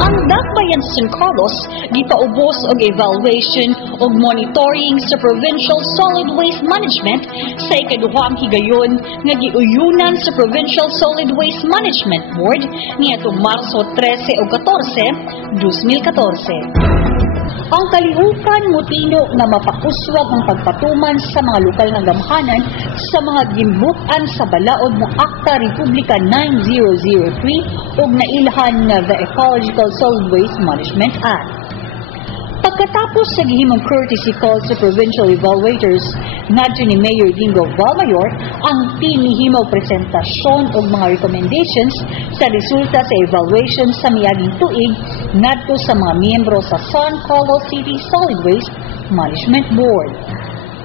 Ang Dakbayan San Carlos gipaubos og evaluation ug monitoring sa Provincial Solid Waste Management sa ikaduhang higayon nga giuyunan sa Provincial Solid Waste Management Board niadtong Marso 13 ug 14, 2014. Ang kalihukan motino nga mapakuswag ang pagpatuman sa mga lokal nga gamhanan sa mga gimbutan sa balaod nga Akta Republika 9003 ug nailhan nga the Ecological Solid Waste Management Act. Pagkatapos sa gihimong courtesy call sa provincial evaluators ngadto ni Mayor Dingo Valmayor, ang team himaw presentasyon og mga recommendations sa resulta sa evaluation sa miaging tuig ngadto sa mga miyembro sa San Carlos City Solid Waste Management Board.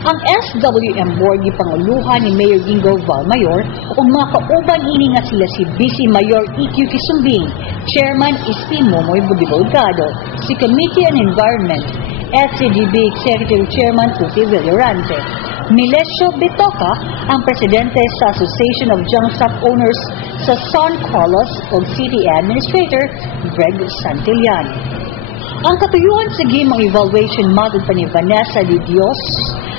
Ang SWM Board gipanguluhan ni Mayor Dingo Valmayor ug mga kauban ini nga sila si Vice Mayor EQ Kisumbing, Chairman SP Momoy Budibolgado, si Committee on Environment, SCDB Executive Chairman Tuti Villorante, Milesio Betoca, ang Presidente sa Association of Junk Stock Owners sa San Carlos ug City Administrator Greg Santillán. Ang katuyuan sa gihimong evaluation matod pa ni Vanessa de Dios,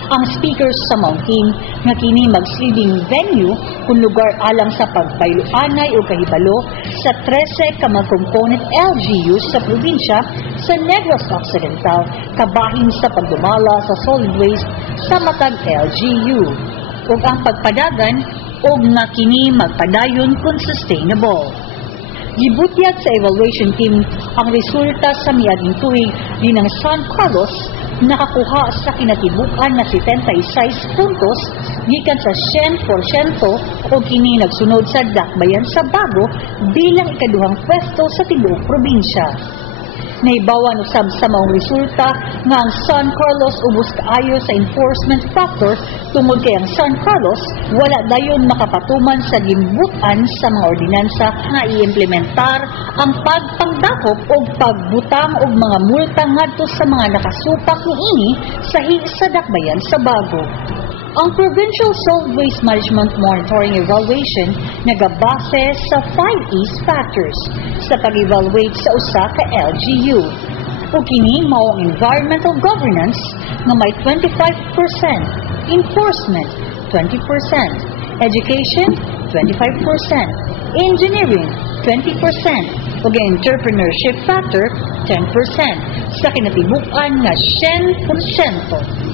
ang speaker sa Mountain nga kini magsilbing venue kung lugar alang sa pagbayloanay o kahibalo sa 13 ka mga component LGUs sa probinsya sa Negros Occidental kabahin sa pagdumala sa solid waste sa matag LGU ug ang pagpadagan og nga kini magpadayon kung sustainable. Gibutyag sa evaluation team ang resulta sa miaging tuig dinang San Carlos nakakuha sa kinatibukan na 76 puntos gikan sa 100% o kini nagsunod sa Dakbayan sa Bago bilang ikaduhang pwesto sa tibuok probinsya. Naibawan usab sa maong resulta nga ang San Carlos ubos kaayo sa enforcement factor tungod kay ang San Carlos wala dayon makapatuman sa gimbutan sa mga ordinansa nga i-implementar ang pagpangdakop o pagbutang og mga multa ngadto sa mga nakasupak niini sa Dakbayan sa Bago. Ang Provincial Solid Waste Management Monitoring Evaluation nagabase sa 5 E's factors sa pag-evaluate sa usa ka LGU. O kini mao ang environmental governance nga may 25%, enforcement 20%, education 25%, engineering 20%, ug ang entrepreneurship factor 10% sa kinatibukan nga 100%.